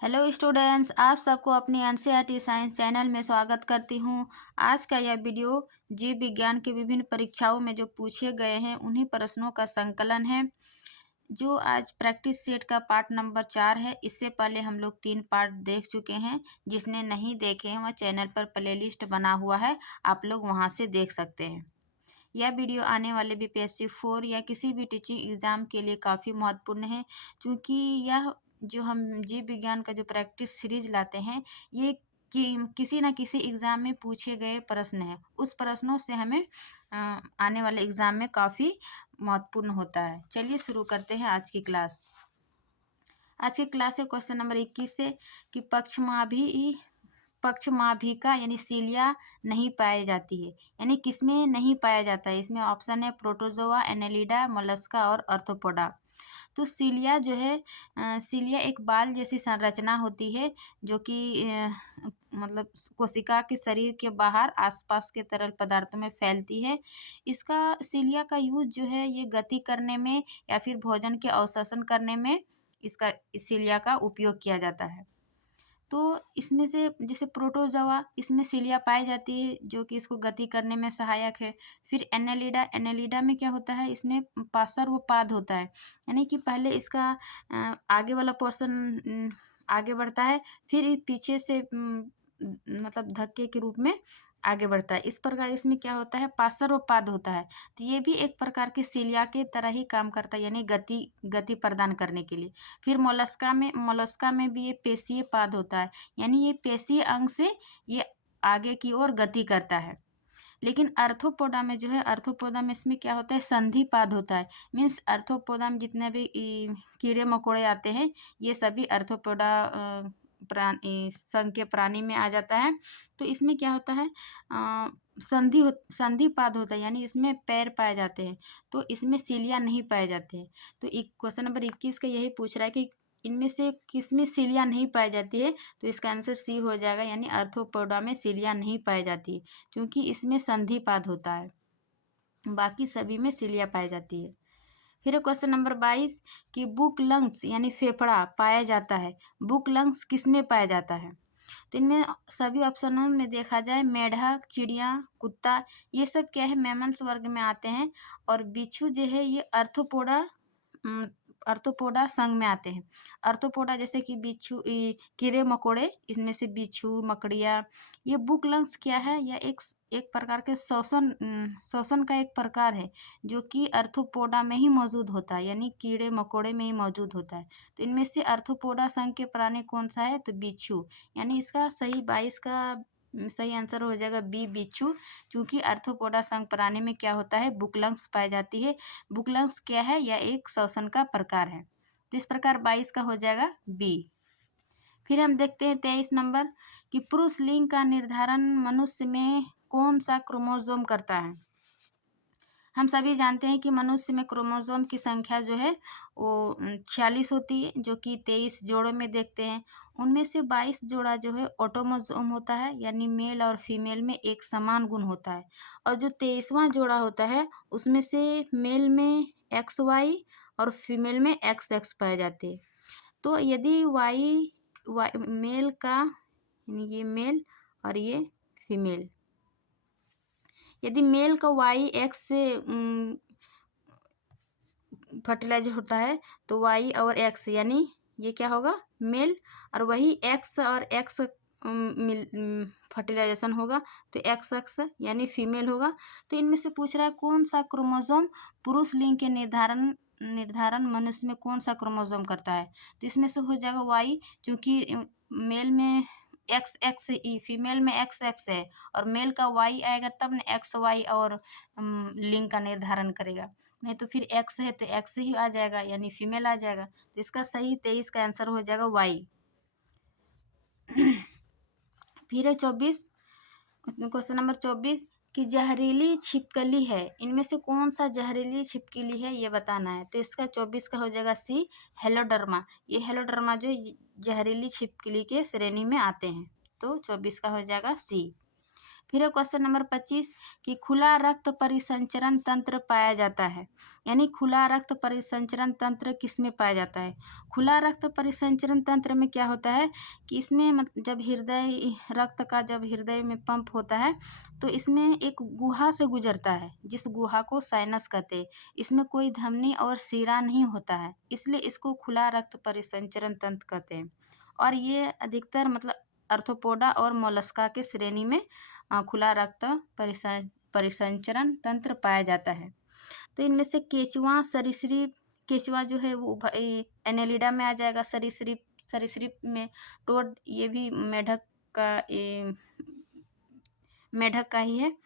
Hello students, आप सबको अपनी एनसीईआरटी साइंस चैनल में स्वागत करती हूँ। आज का यह वीडियो जीव विज्ञान के विभिन्न परीक्षाओं में जो पूछे गए हैं उन्हीं प्रश्नों का संकलन है, जो आज प्रैक्टिस सेट का पार्ट नंबर 4 है। इससे पहले हम लोग 3 पार्ट देख चुके हैं। जिसने नहीं देखे हैं वह चैनल पर प्लेलिस्ट बना हुआ है, आप लोग वहाँ से देख सकते हैं। यह वीडियो आने वाले बीपीएससी 4 या किसी भी टीचिंग एग्ज़ाम के लिए काफ़ी महत्वपूर्ण है, क्योंकि यह जो हम जीव विज्ञान का जो प्रैक्टिस सीरीज लाते हैं ये किसी न किसी एग्ज़ाम में पूछे गए प्रश्न हैं। उस प्रश्नों से हमें आने वाले एग्ज़ाम में काफ़ी महत्वपूर्ण होता है। चलिए शुरू करते हैं आज की क्लास। आज की क्लास है क्वेश्चन नंबर 21 से कि पक्षमाभिका यानी सीलिया नहीं पाई जाती है, यानी किसमें नहीं पाया जाता है। इसमें ऑप्शन है प्रोटोजोआ, एनेलिडा, मोलस्का और आर्थ्रोपोडा। तो सीलिया जो है, सीलिया एक बाल जैसी संरचना होती है जो कि मतलब कोशिका के शरीर के बाहर आसपास के तरल पदार्थों में फैलती है। इसका सीलिया का यूज जो है ये गति करने में या फिर भोजन के अवशोषण करने में इसका सीलिया का उपयोग किया जाता है। तो इसमें से जैसे प्रोटोजोआ, इसमें सीलिया पाई जाती है जो कि इसको गति करने में सहायक है। फिर एनेलिडा में क्या होता है, इसमें पार्श्वपाद होता है, यानी कि पहले इसका आगे वाला पोर्शन आगे बढ़ता है, फिर पीछे से मतलब धक्के के रूप में आगे बढ़ता है। इस प्रकार इसमें क्या होता है, पार्श्वपाद होता है। तो ये भी एक प्रकार के सीलिया के तरह ही काम करता है, यानी गति प्रदान करने के लिए। फिर मोलस्का में भी ये पेशीय पाद होता है, यानी ये पेशीय अंग से ये आगे की ओर गति करता है। लेकिन आर्थ्रोपोडा में जो है, आर्थ्रोपोडा में इसमें क्या होता है, संधिपाद होता है। मीन्स आर्थ्रोपोडा में जितने भी कीड़े मकोड़े आते हैं ये सभी आर्थ्रोपोडा संघ के प्राणी में आ जाता है। तो इसमें क्या होता है, संधिपाद होता है, यानी इसमें पैर पाए जाते हैं। तो इसमें सीलिया नहीं पाए जाते हैं। तो क्वेश्चन नंबर 21 का यही पूछ रहा है कि इनमें से किसमें सीलिया नहीं पाई जाती है। तो इसका आंसर सी हो जाएगा, यानी आर्थ्रोपोडा में सीलिया नहीं पाई जाती है, क्योंकि इसमें संधिपाद होता है। बाकी सभी में सीलिया पाई जाती है। फिर क्वेश्चन नंबर 22 कि बुक लंग्स यानी फेफड़ा पाया जाता है। बुक लंग्स किसमें पाया जाता है। तो इनमें सभी ऑप्शनों में देखा जाए, मेढक, चिड़िया, कुत्ता, ये सब क्या है, मैमल्स वर्ग में आते हैं। और बिच्छू जो है ये आर्थ्रोपोडा संघ में आते हैं। आर्थ्रोपोडा जैसे कि बिच्छू, कीड़े मकोड़े, इसमें से बिच्छू, मकड़िया। ये बुक लंग्स क्या है, यह एक प्रकार के श्वसन का एक प्रकार है जो कि आर्थ्रोपोडा में ही मौजूद होता है, यानी कीड़े मकोड़े में ही मौजूद होता है। तो इनमें से आर्थ्रोपोडा संघ के प्राणी कौन सा है, तो बिच्छू, यानी इसका सही 22 का सही आंसर हो जाएगा बी, बिच्छू। क्योंकि आर्थ्रोपोडा संघ प्राणी में क्या होता है, बुकलंग्स पाई जाती है। बुकलंग्स क्या है, यह एक श्वसन का प्रकार है। तो इस प्रकार 22 का हो जाएगा बी। फिर हम देखते हैं 23 नंबर कि पुरुष लिंग का निर्धारण मनुष्य में कौन सा क्रोमोसोम करता है। हम सभी जानते हैं कि मनुष्य में क्रोमोसोम की संख्या जो है वो 46 होती है, जो कि 23 जोड़ों में देखते हैं। उनमें से 22 जोड़ा जो है ऑटोमोसोम होता है, यानी मेल और फीमेल में एक समान गुण होता है। और जो 23वां जोड़ा होता है उसमें से मेल में XY और फीमेल में XX पाए जाते हैं। तो यदि वाई मेल का, यानी ये मेल और ये फीमेल, यदि मेल का YX से फर्टिलाइज होता है तो Y और X, यानी ये क्या होगा, मेल, और वही X और X फर्टिलाइजेशन होगा तो XX यानी फीमेल होगा। तो इनमें से पूछ रहा है कौन सा क्रोमोसोम पुरुष लिंग के निर्धारण मनुष्य में कौन सा क्रोमोसोम करता है। तो इसमें से हो जाएगा Y, क्योंकि मेल में XX, फीमेल में XX है, और मेल का Y आएगा तब न XY और लिंग का निर्धारण करेगा। नहीं तो फिर X है तो X ही आ जाएगा, यानी फीमेल आ जाएगा। तो इसका सही 23 का आंसर हो जाएगा Y। फिर है 24, क्वेश्चन नंबर 24 कि जहरीली छिपकली है, इनमें से कौन सा जहरीली छिपकली है ये बताना है। तो इसका 24 का हो जाएगा सी, हेलोडर्मा। ये हेलोडर्मा जो जहरीली छिपकली के श्रेणी में आते हैं, तो 24 का हो जाएगा सी। फिर है क्वेश्चन नंबर 25 कि खुला रक्त परिसंचरण तंत्र पाया जाता है। यानी खुला रक्त परिसंचरण तंत्र किस में पाया जाता है? खुला रक्त परिसंचरण तंत्र में क्या होता है कि इसमें जब रक्त का जब हृदय में पंप होता है तो इसमें एक गुहा से गुजरता है, जिस गुहा को साइनस कहते हैं। इसमें कोई धमनी और शिरा नहीं होता है, इसलिए इसको खुला रक्त परिसंचरण तंत्र कहते हैं। और ये अधिकतर अर्थोपोडा और मोलस्का के श्रेणी में खुला रक्त परिसंचरण तंत्र पाया जाता है। तो इनमें से केंचुआ सरीसृप, केंचुआ जो है वो एनेलिडा में आ जाएगा। सरीसृप में टोड, ये भी मेढक का ही है,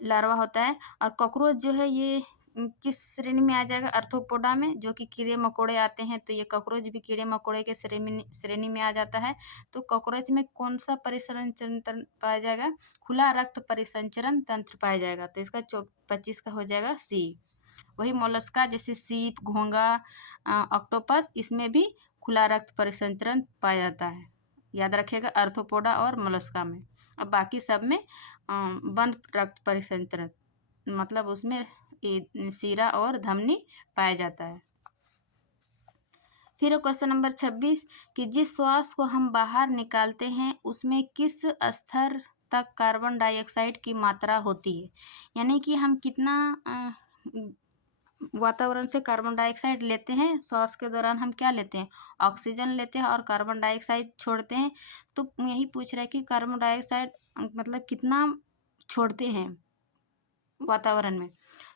लार्वा होता है। और कॉकरोच जो है ये किस श्रेणी में आ जाएगा? अर्थोपोडा में, जो कि कीड़े मकोड़े आते हैं, तो ये कॉकरोच भी कीड़े मकोड़े के श्रेणी में आ जाता है। तो कॉकरोच में कौन सा परिसंचरण तंत्र पाया जाएगा? खुला रक्त परिसंचरण तंत्र पाया जाएगा। तो इसका 25 का हो जाएगा सी। वही मोलस्का जैसे सीप, घोंगा, ऑक्टोपस, इसमें भी खुला रक्त परिसंचरण पाया जाता है। याद रखिएगा, अर्थोपोडा और मोलस्का में। अब बाकी सब में बंद रक्त परिसंचरण, मतलब उसमें शिरा और धमनी पाया जाता है। फिर क्वेश्चन नंबर 26 कि जिस श्वास को हम बाहर निकालते हैं उसमें किस स्तर तक कार्बन डाइऑक्साइड की मात्रा होती है? यानी कि हम कितना वातावरण से कार्बन डाइऑक्साइड लेते हैं। श्वास के दौरान हम क्या लेते हैं? ऑक्सीजन लेते हैं और कार्बन डाइऑक्साइड छोड़ते हैं। तो यही पूछ रहा है कि कार्बन डाइऑक्साइड मतलब कितना छोड़ते हैं वातावरण में।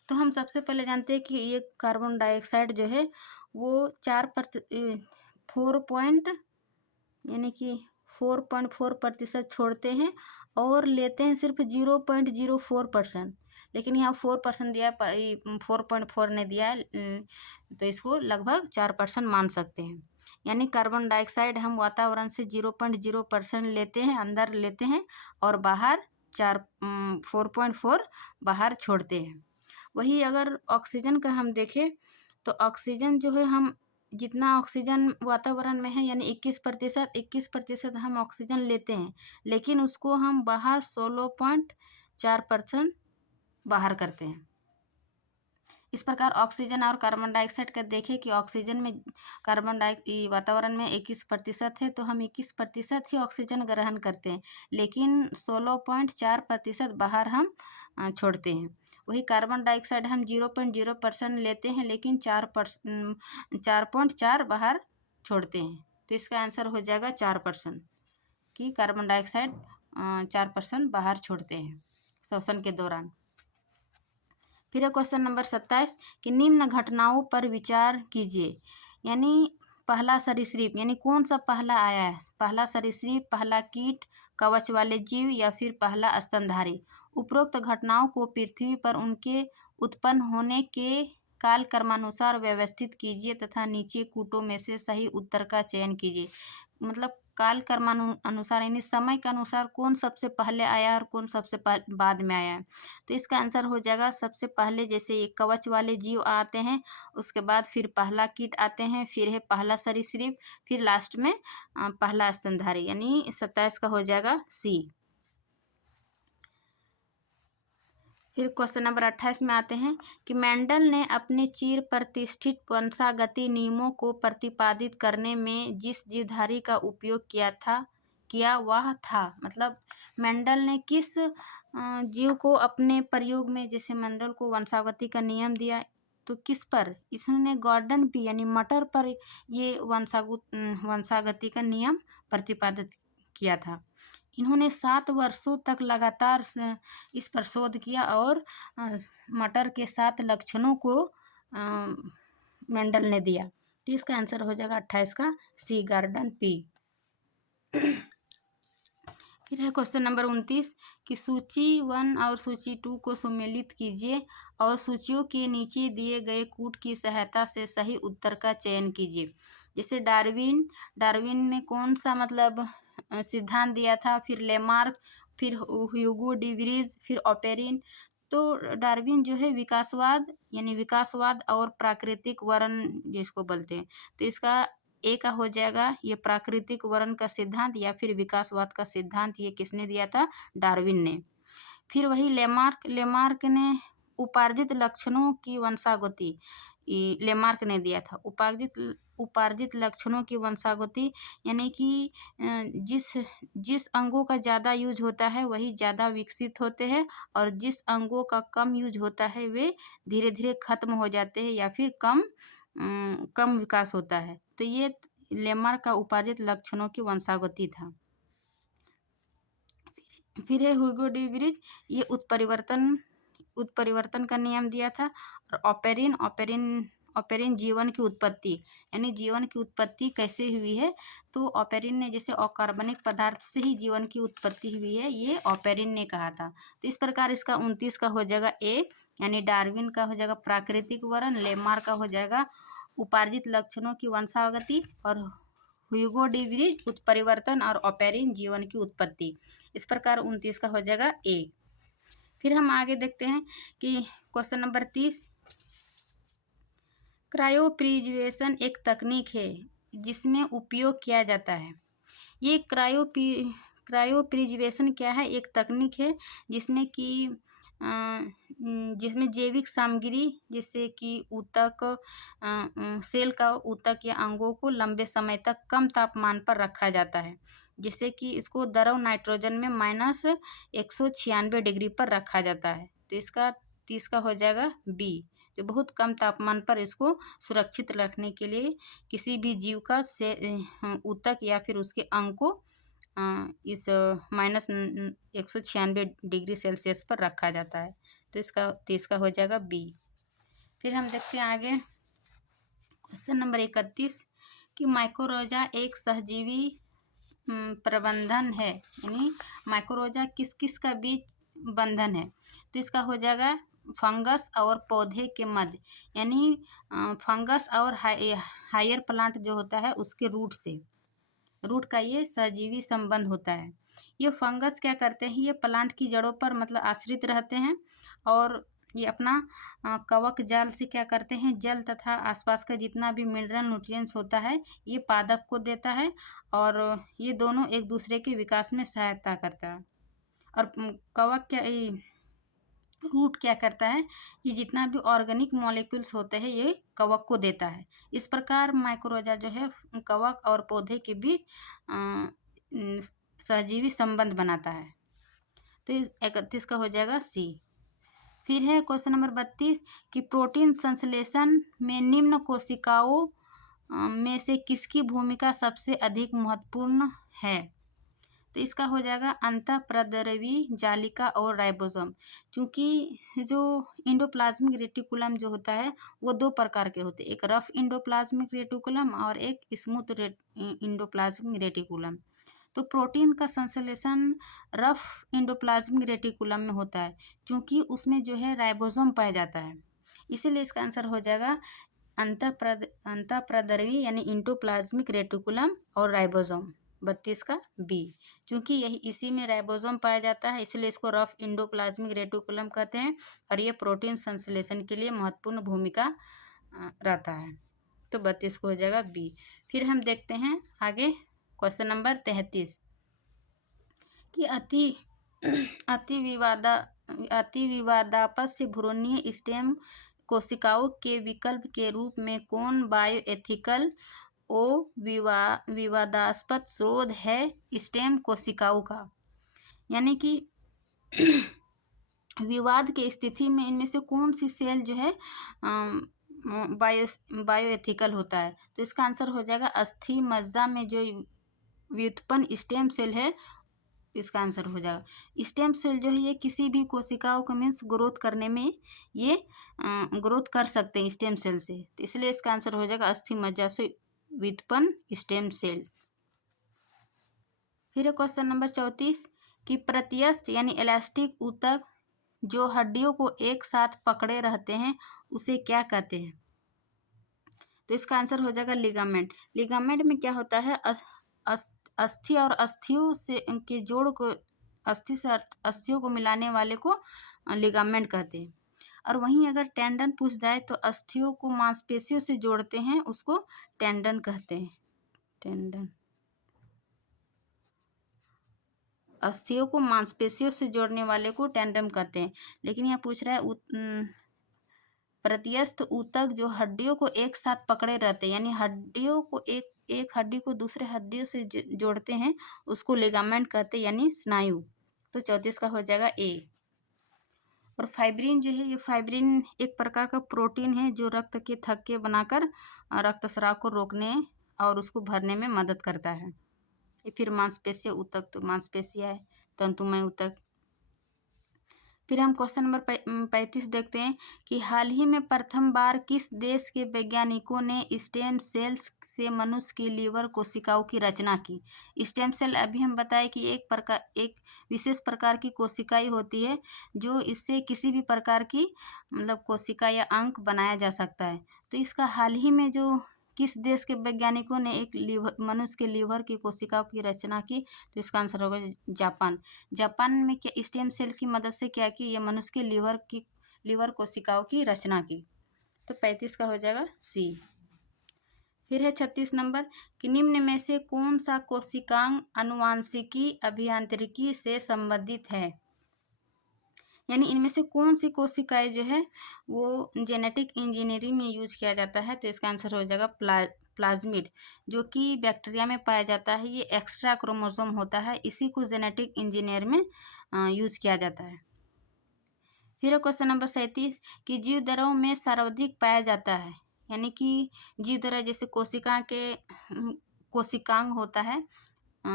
तो हम सबसे पहले जानते हैं कि ये कार्बन डाइऑक्साइड जो है वो 4.4% छोड़ते हैं और लेते हैं सिर्फ 0.04%। लेकिन यहाँ 4% दिया है, 4.4 नहीं दिया है, तो इसको लगभग 4% मान सकते हैं। यानी कार्बन डाइऑक्साइड हम वातावरण से 0.0% लेते हैं, अंदर लेते हैं, और बाहर 4.4 बाहर छोड़ते हैं। वही अगर ऑक्सीजन का हम देखें तो ऑक्सीजन जो है, हम जितना ऑक्सीजन वातावरण में है यानी 21% हम ऑक्सीजन लेते हैं, लेकिन उसको हम बाहर 16.4% बाहर करते हैं। इस प्रकार ऑक्सीजन और कार्बन डाइऑक्साइड का देखें कि ऑक्सीजन में वातावरण में 21% है, तो हम 21% ही ऑक्सीजन ग्रहण करते हैं, लेकिन 16.4% बाहर हम छोड़ते हैं। वही कार्बन डाइऑक्साइड हम 0.0% लेते हैं, लेकिन 4.4 बाहर छोड़ते हैं। तो इसका आंसर हो जाएगा 4%, कि कार्बन डाइऑक्साइड 4% बाहर छोड़ते हैं श्वसन के दौरान। फिर है क्वेश्चन नंबर 27 कि निम्न घटनाओं पर विचार कीजिए। यानी पहला सरीसृप, यानी कौन सा पहला आया है? पहला सरीसृप, पहला कीट, कवच वाले जीव, या फिर पहला स्तनधारी? उपरोक्त घटनाओं को पृथ्वी पर उनके उत्पन्न होने के काल क्रमानुसार व्यवस्थित कीजिए तथा नीचे कूटों में से सही उत्तर का चयन कीजिए। मतलब काल क्रमानुसार यानी समय के अनुसार कौन सबसे पहले आया और कौन सबसे बाद में आया है? तो इसका आंसर हो जाएगा सबसे पहले, जैसे ये कवच वाले जीव आते हैं, उसके बाद फिर पहला कीट आते हैं, फिर है पहला सरीसृप, फिर लास्ट में पहला स्तनधारी, यानी 27 का हो जाएगा सी। फिर क्वेश्चन नंबर 28 में आते हैं कि मेंडल ने अपने चिर प्रतिष्ठित वंशागति नियमों को प्रतिपादित करने में जिस जीवधारी का उपयोग किया वह था। मतलब मेंडल ने किस जीव को अपने प्रयोग में, जैसे मेंडल को वंशागति का नियम दिया, तो किस पर? इसने गॉर्डन बी यानी मटर पर ये वंशागति का नियम प्रतिपादित किया था। इन्होंने 7 वर्षों तक लगातार इस पर शोध किया और मटर के 7 लक्षणों को मेंडल ने दिया। तो इसका आंसर हो जाएगा 28 का सी, गार्डन पी। फिर है क्वेश्चन नंबर 29 कि सूची 1 और सूची 2 को सम्मिलित कीजिए और सूचियों के नीचे दिए गए कूट की सहायता से सही उत्तर का चयन कीजिए। जैसे डार्विन ने कौन सा सिद्धांत दिया था, फिर लेमार्क, फिर ह्यूगो डी व्रीज, फिर ऑपेरिन। तो डार्विन जो है विकासवाद और प्राकृतिक वर्ण जिसको बोलते हैं, तो इसका ए का हो जाएगा ये प्राकृतिक वर्ण का सिद्धांत या फिर विकासवाद का सिद्धांत। ये किसने दिया था? डार्विन ने। फिर वही लेमार्क ने उपार्जित लक्षणों की वंशागति, लेमार्क ने दिया था उपार्जित लक्षणों की वंशागति, यानी कि जिस जिस अंगों का ज़्यादा यूज होता है वही ज़्यादा विकसित होते हैं, और जिस अंगों का कम यूज होता है वे धीरे धीरे खत्म हो जाते हैं या फिर कम विकास होता है। तो ये लेमार्क का उपार्जित लक्षणों की वंशागति था। फिर है ह्यूगो डी व्रिज, ये उत्परिवर्तन का नियम दिया था। और ऑपेरिन जीवन की उत्पत्ति, यानी जीवन की उत्पत्ति कैसे हुई है, तो ऑपेरिन ने जैसे अकार्बनिक पदार्थ से ही जीवन की उत्पत्ति हुई है, ये ऑपेरिन ने कहा था। तो इस प्रकार इसका 29 का हो जाएगा ए, यानी डार्विन का हो जाएगा प्राकृतिक वर्ण, लेमार्क का हो जाएगा उपार्जित लक्षणों की वंशागति, और ह्यूगो डी व्रिज उत्परिवर्तन, और ऑपेरिन जीवन की उत्पत्ति। इस प्रकार 29 का हो जाएगा ए। फिर हम आगे देखते हैं कि क्वेश्चन नंबर 30, क्रायोप्रिजर्वेशन एक तकनीक है जिसमें उपयोग किया जाता है। ये क्रायोप्रिजर्वेशन क्या है, एक तकनीक है जिसमें कि जिसमें जैविक सामग्री जैसे कि ऊतक, सेल का ऊतक या अंगों को लंबे समय तक कम तापमान पर रखा जाता है, जिससे कि इसको द्रव नाइट्रोजन में -196 डिग्री पर रखा जाता है। तो इसका 30 का हो जाएगा बी, जो बहुत कम तापमान पर इसको सुरक्षित रखने के लिए किसी भी जीव का ऊतक या फिर उसके अंग को इस -196 डिग्री सेल्सियस पर रखा जाता है। तो इसका 30 का हो जाएगा बी। फिर हम देखते हैं आगे क्वेश्चन नंबर 31 कि माइकोरोजा एक सहजीवी प्रबंधन है, यानी माइकोरोजा किस किस का बीज बंधन है। तो इसका हो जाएगा फंगस और पौधे के मध्य, यानी फंगस और हायर प्लांट जो होता है उसके रूट का ये सहजीवी संबंध होता है। ये फंगस क्या करते हैं, ये प्लांट की जड़ों पर मतलब आश्रित रहते हैं, और ये अपना कवक जाल से क्या करते हैं, जल तथा आसपास का जितना भी मिनरल न्यूट्रिएंट्स होता है ये पादप को देता है, और ये दोनों एक दूसरे के विकास में सहायता करता है। और कवक क्या, रूट क्या करता है, ये जितना भी ऑर्गेनिक मॉलिक्यूल्स होते हैं ये कवक को देता है। इस प्रकार माइक्रोजा जो है कवक और पौधे के बीच सहजीवी संबंध बनाता है। तो इस 31 का हो जाएगा सी। फिर है क्वेश्चन नंबर 32 कि प्रोटीन संश्लेषण में निम्न कोशिकाओं में से किसकी भूमिका सबसे अधिक महत्वपूर्ण है। तो इसका हो जाएगा अंतःप्रद्रवी जालिका और राइबोसोम। चूँकि जो इंडोप्लाज्मिक रेटिकुलम जो होता है वो दो प्रकार के होते हैं, एक रफ इंडोप्लाज्मिक रेटिकुलम और एक स्मूथ इंडोप्लाज्मिक रेटिकुलम। तो प्रोटीन का संश्लेषण रफ इंडोप्लाज्मिक रेटिकुलम में होता है, क्योंकि उसमें जो है राइबोसोम पाया जाता है, इसीलिए इसका आंसर हो जाएगा अंतःप्रद्रवी यानी इंडोप्लाज्मिक रेटिकुलम और राइबोसोम। 32 का बी, क्योंकि यही इसी में राइबोसोम पाया जाता है इसलिए इसको रफ इंडोप्लाज्मिक रेटिकुलम कहते हैं, और ये प्रोटीन संश्लेषण के लिए महत्वपूर्ण भूमिका रहता है। तो 32 को हो जाएगा बी। फिर हम देखते हैं आगे क्वेश्चन नंबर 33 कि अति विवादास्पद भ्रूणीय स्टेम कोशिकाओं के विकल्प के रूप में कौन बायोएथिकल विवादास्पद शोध है स्टेम कोशिकाओं का, यानी कि विवाद के स्थिति में इनमें से कौन सी सेल जो है बायोएथिकल होता है। तो इसका आंसर हो जाएगा अस्थि मज्जा में जो व्युत्पन्न स्टेम सेल है, इसका आंसर हो जाएगा। स्टेम सेल जो है ये किसी भी कोशिकाओं को मीन्स ग्रोथ करने में ये ग्रोथ कर सकते हैं स्टेम सेल से, तो इसलिए इसका आंसर हो जाएगा अस्थि मज्जा से व्युत्पन्न स्टेम सेल। फिर क्वेश्चन नंबर 34 कि प्रत्यस्थ यानी इलास्टिक ऊतक जो हड्डियों को एक साथ पकड़े रहते हैं उसे क्या कहते हैं। तो इसका आंसर हो जाएगा लिगामेंट। लिगामेंट में क्या होता है, अस्थि और अस्थियों से के जोड़ को, अस्थि से अस्थियों को मिलाने वाले को लिगामेंट कहते हैं। और वहीं अगर टेंडन पूछ जाए तो अस्थियों को मांसपेशियों से जोड़ते हैं उसको टेंडन कहते हैं, टेंडन। अस्थियों को मांसपेशियों से जोड़ने वाले को टेंडम कहते हैं। लेकिन यहाँ पूछ रहा है प्रत्यस्थ ऊतक जो हड्डियों को एक साथ पकड़े रहते हैं, यानी हड्डियों को एक हड्डी को दूसरे हड्डियों से जोड़ते हैं, उसको लिगामेंट कहते हैं, यानी स्नायु। तो 34 का हो जाएगा ए। और फाइब्रिन जो है, ये फाइब्रिन एक प्रकार का प्रोटीन है जो रक्त के थक्के बनाकर रक्तस्राव को रोकने और उसको भरने में मदद करता है। ये फिर मांसपेशिया ऊतक, तो मांसपेशिया है, तंतुमय ऊतक। फिर हम क्वेश्चन नंबर 35 देखते हैं कि हाल ही में प्रथम बार किस देश के वैज्ञानिकों ने स्टेम सेल्स से मनुष्य की लीवर कोशिकाओं की रचना की। स्टेम सेल अभी हम बताए कि एक विशेष प्रकार की कोशिकाएं होती है जो इससे किसी भी प्रकार की मतलब कोशिका या अंग बनाया जा सकता है। तो इसका हाल ही में जो किस देश के वैज्ञानिकों ने एक मनुष्य के लीवर की कोशिकाओं की रचना की, तो इसका आंसर होगा जापान। जापान में क्या स्टेम सेल की मदद से क्या की, ये मनुष्य के लीवर कोशिकाओं की रचना की। तो 35 का हो जाएगा सी। फिर है 36 नंबर कि निम्न में से कौन सा कोशिकांग आनुवांशिकी अभियांत्रिकी से संबंधित है, यानी इनमें से कौन सी कोशिकाएं जो है वो जेनेटिक इंजीनियरिंग में यूज किया जाता है। तो इसका आंसर हो जाएगा प्लाज्मिड, जो कि बैक्टीरिया में पाया जाता है। ये एक्स्ट्रा क्रोमोसोम होता है, इसी को जेनेटिक इंजीनियर में यूज किया जाता है। फिर क्वेश्चन नंबर 37 कि जीव दरों में सर्वाधिक पाया जाता है, यानी कि जीव दर जैसे कोशिकांग होता है,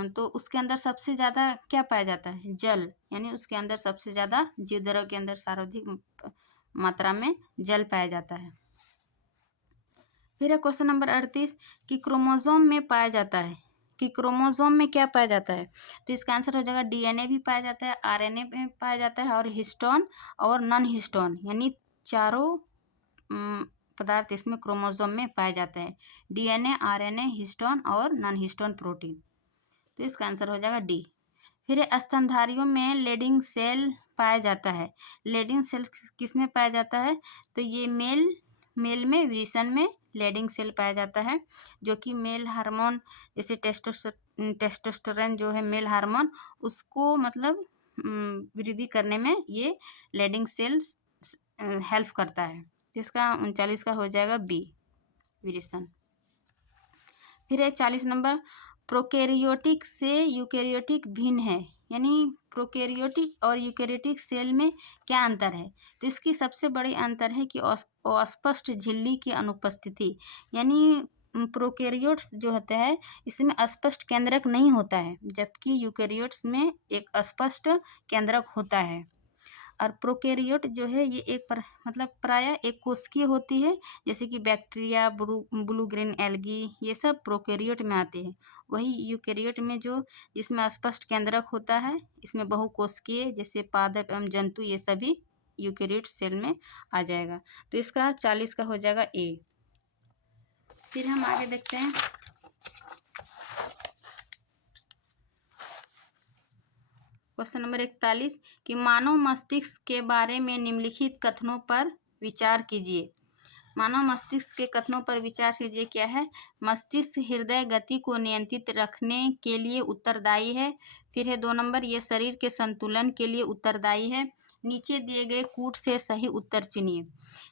तो उसके अंदर सबसे ज़्यादा क्या पाया जाता है, जल, यानी उसके अंदर सबसे ज़्यादा जीव दरों के अंदर सर्वाधिक मात्रा में जल पाया जाता है। फिर है क्वेश्चन नंबर 38 कि क्रोमोसोम में पाया जाता है, कि क्रोमोसोम में क्या पाया जाता है। तो इसका आंसर हो जाएगा डीएनए भी पाया जाता है, आरएनए में पाया जाता है, और हिस्टोन और नॉन हिस्टोन, यानी चारों पदार्थ इसमें क्रोमोसोम में पाए जाते हैं। डीएनए, आरएनए, हिस्टोन और नॉन हिस्टोन प्रोटीन। तो इसका आंसर हो जाएगा डी। फिर स्तनधारियों में लेडिंग सेल पाया जाता है। लेडिंग सेल किस में पाया जाता है, तो ये मेल में विरिसन में लेडिंग सेल पाया जाता है, जो कि मेल हार्मोन जैसे टेस्टोस्टेरोन जो है मेल हार्मोन, उसको मतलब वृद्धि करने में ये लेडिंग सेल्स हेल्प करता है। इसका 39 का हो जाएगा बी, विरिसन। फिर है 40 नंबर प्रोकैरियोटिक से यूकैरियोटिक भिन्न है, यानी प्रोकैरियोटिक और यूकैरियोटिक सेल में क्या अंतर है। तो इसकी सबसे बड़ी अंतर है कि अस्पष्ट झिल्ली की अनुपस्थिति, यानी प्रोकैरियोट्स जो होता है इसमें अस्पष्ट केंद्रक नहीं होता है, जबकि यूकैरियोट्स में एक अस्पष्ट केंद्रक होता है। और प्रोकैरियोट जो है ये मतलब प्रायः एक कोशिकीय होती है, जैसे कि बैक्टीरिया, ब्लू ग्रीन एल्गी, ये सब प्रोकैरियोट में आते हैं। वही यूकैरियोट में जो इसमें अस्पष्ट केंद्रक होता है, इसमें बहुकोशिकीय जैसे पादप एवं जंतु, ये सभी यूकैरियोट सेल में आ जाएगा। तो इसका 40 का हो जाएगा ए। फिर हम आगे देखते हैं क्वेश्चन नंबर 41 कि मानव मस्तिष्क के बारे में निम्नलिखित कथनों पर विचार कीजिए। मानव मस्तिष्क के कथनों पर विचार कीजिए। क्या है, मस्तिष्क हृदय गति को नियंत्रित रखने के लिए उत्तरदायी है। फिर है 2 नंबर, ये शरीर के संतुलन के लिए उत्तरदायी है। नीचे दिए गए कूट से सही उत्तर चुनिए।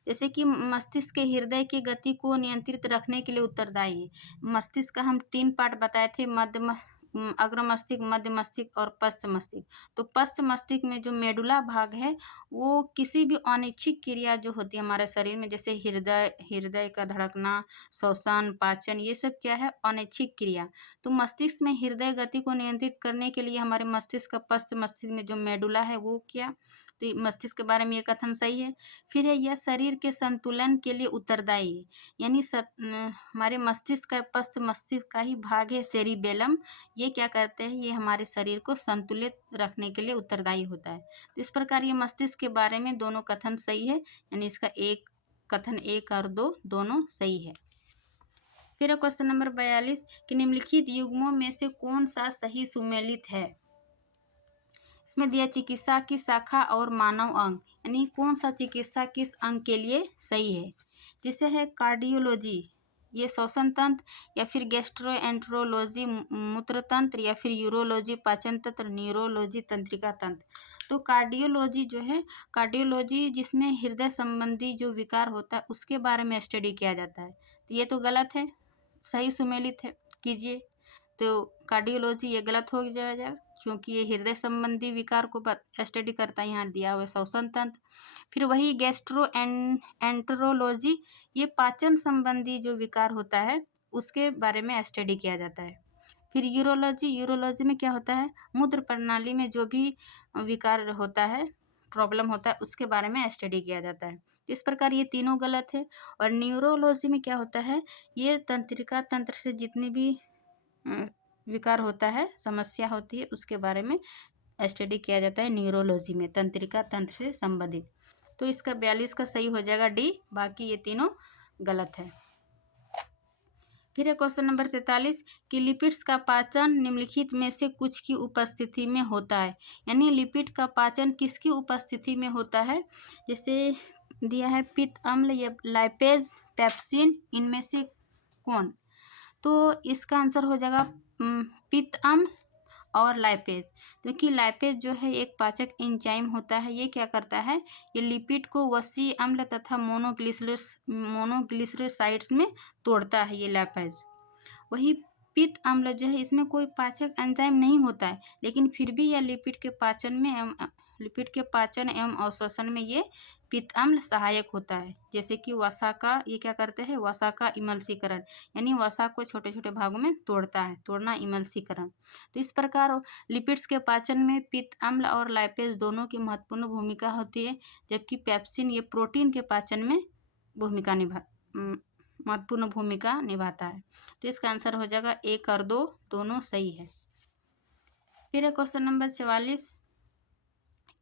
जैसे कि मस्तिष्क के हृदय की गति को नियंत्रित रखने के लिए उत्तरदायी है। मस्तिष्क का हम 3 पार्ट बताए थे, अग्र मस्तिष्क, मध्य मस्तिष्क और पश्च मस्तिष्क। तो पश्च मस्तिष्क में जो मेडुला भाग है वो किसी भी अनिच्छिक क्रिया जो होती है हमारे शरीर में, जैसे हृदय का धड़कना, श्वसन, पाचन, ये सब क्या है, अनिच्छिक क्रिया। तो मस्तिष्क में हृदय गति को नियंत्रित करने के लिए हमारे मस्तिष्क का पश्च मस्तिष्क में जो मेडुला है वो क्या, तो मस्तिष्क के बारे में ये कथन सही है। फिर है यह शरीर के संतुलन के लिए उत्तरदायी है, यानी हमारे मस्तिष्क का पश्च मस्तिष्क का ही भाग है सेरिबेलम, ये क्या करते हैं, ये हमारे शरीर को संतुलित रखने के लिए उत्तरदायी होता है। तो इस प्रकार ये मस्तिष्क के बारे में दोनों कथन सही है, यानी इसका एक कथन 1 और 2 दोनों सही है। फिर क्वेश्चन नंबर 42 कि निम्नलिखित युग्मों में से कौन सा सही सुमेलित है। इसमें दिया चिकित्सा की शाखा और मानव अंग, यानी कौन सा चिकित्सा किस अंग के लिए सही है। जैसे है कार्डियोलॉजी, ये श्वसन तंत्र, या फिर गैस्ट्रोएंटेरोलॉजी मूत्र तंत्र, या फिर यूरोलॉजी पाचन तंत्र, न्यूरोलॉजी तंत्रिका तंत्र। तो कार्डियोलॉजी जो है, कार्डियोलॉजी जिसमें हृदय संबंधी जो विकार होता है उसके बारे में स्टडी किया जाता है। तो ये तो गलत है, सही सुमेलित है कीजिए। तो कार्डियोलॉजी ये गलत हो जाएगा क्योंकि ये हृदय संबंधी विकार को स्टडी करता है, यहाँ दिया हुआ श्वसन तंत्र। फिर वही एंटरोलॉजी, ये पाचन संबंधी जो विकार होता है उसके बारे में स्टडी किया जाता है। फिर यूरोलॉजी में क्या होता है, मूत्र प्रणाली में जो भी विकार होता है, प्रॉब्लम होता है, उसके बारे में स्टडी किया जाता है। इस प्रकार ये तीनों गलत है। और न्यूरोलॉजी में क्या होता है, ये तंत्रिका तंत्र से जितनी भी विकार होता है, समस्या होती है, उसके बारे में स्टडी किया जाता है न्यूरोलॉजी में, तंत्रिका तंत्र से संबंधित। तो इसका 42 का सही हो जाएगा डी, बाकी ये तीनों गलत है। फिर है क्वेश्चन नंबर 43 कि लिपिड्स का पाचन निम्नलिखित में से कुछ की उपस्थिति में होता है। यानी लिपिड का पाचन किसकी उपस्थिति में होता है, जैसे दिया है पित्त अम्ल या लाइपेज, पेप्सिन, इनमें से कौन। तो इसका आंसर हो जाएगा पित्त अम्ल और लाइपेज, क्योंकि लाइपेज जो है एक पाचक एंजाइम होता है। ये क्या करता है, ये लिपिड को वसी अम्ल तथा मोनोग्लिसराइड्स में तोड़ता है, ये लाइपेज। वही पित्त अम्ल जो है, इसमें कोई पाचक एंजाइम नहीं होता है, लेकिन फिर भी यह लिपिड के पाचन एवं अवशोषण में ये पित्त अम्ल सहायक होता है। जैसे कि वसा का, ये क्या करते हैं, वसा का इमल्सीकरण, यानी वसा को छोटे छोटे भागों में तोड़ता है, तोड़ना इमल्सीकरण। तो इस प्रकार लिपिड्स के पाचन में पित्त अम्ल और लाइपेज दोनों की महत्वपूर्ण भूमिका होती है, जबकि पेप्सिन ये प्रोटीन के पाचन में महत्वपूर्ण भूमिका निभाता है। तो इसका आंसर हो जाएगा 1 और 2 दोनों सही है। फिर है क्वेश्चन नंबर 44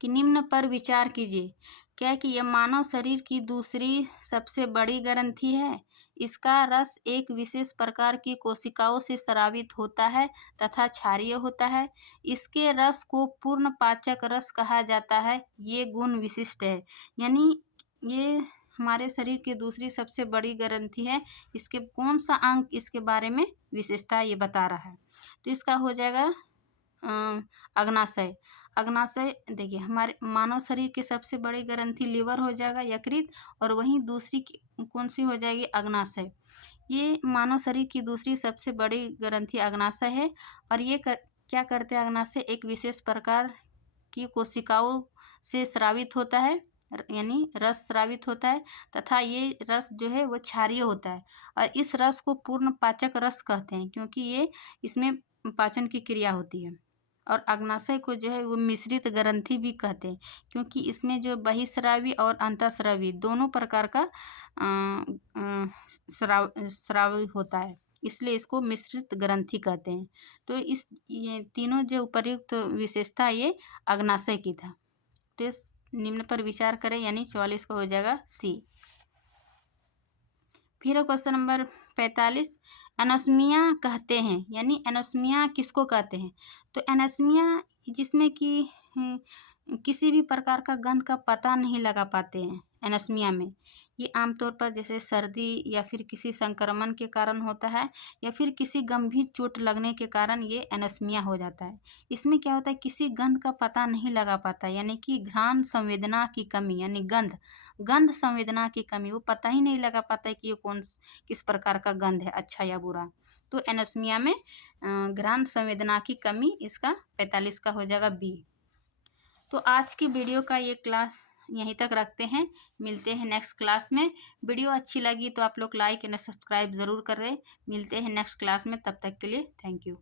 कि निम्न पर विचार कीजिए। क्या है कि यह मानव शरीर की दूसरी सबसे बड़ी ग्रंथि है। इसका रस एक विशेष प्रकार की कोशिकाओं से स्रावित होता है तथा क्षारीय होता है। इसके रस को पूर्ण पाचक रस कहा जाता है। ये गुण विशिष्ट है, यानी ये हमारे शरीर की दूसरी सबसे बड़ी ग्रंथि है। इसके कौन सा अंग इसके बारे में विशेषता ये बता रहा है। तो इसका हो जाएगा अग्नाशय। अग्नाशय देखिए, हमारे मानव शरीर की सबसे बड़ी ग्रंथि लिवर हो जाएगा, यकृत, और वहीं दूसरी कौन सी हो जाएगी, अग्नाशय। ये मानव शरीर की दूसरी सबसे बड़ी ग्रंथि अग्नाशय है। और ये क्या करते हैं, अग्नाशय एक विशेष प्रकार की कोशिकाओं से स्रावित होता है, यानी रस स्रावित होता है, तथा ये रस जो है वो क्षारीय होता है। और इस रस को पूर्ण पाचक रस कहते हैं, क्योंकि ये इसमें पाचन की क्रिया होती है। और अग्नाशय को जो है वो मिश्रित ग्रंथि भी कहते हैं, क्योंकि इसमें जो बहिस्रावी और अंतःस्रावी दोनों प्रकार का स्राव होता है, इसलिए इसको मिश्रित ग्रंथि कहते हैं। तो ये तीनों जो उपर्युक्त विशेषता ये अग्नाशय की था। तो निम्न पर विचार करें, यानी 44 का हो जाएगा सी। फिर क्वेश्चन नंबर 45 एनोस्मिया कहते हैं, यानी एनोस्मिया किसको कहते हैं। तो एनोस्मिया जिसमें कि किसी भी प्रकार का गंध का पता नहीं लगा पाते हैं एनोस्मिया में। ये आमतौर पर जैसे सर्दी या फिर किसी संक्रमण के कारण होता है, या फिर किसी गंभीर चोट लगने के कारण ये एनोस्मिया हो जाता है। इसमें क्या होता है, किसी गंध का पता नहीं लगा पाता, यानी कि घ्राण संवेदना की कमी, यानी गंध संवेदना की कमी, वो पता ही नहीं लगा पाता है कि ये किस प्रकार का गंध है, अच्छा या बुरा। तो एनोस्मिया में घ्राण संवेदना की कमी, इसका 45 का हो जाएगा बी। तो आज की वीडियो का ये क्लास यहीं तक रखते हैं, मिलते हैं नेक्स्ट क्लास में। वीडियो अच्छी लगी तो आप लोग लाइक एंड सब्सक्राइब ज़रूर कर रहे। मिलते हैं नेक्स्ट क्लास में, तब तक के लिए थैंक यू।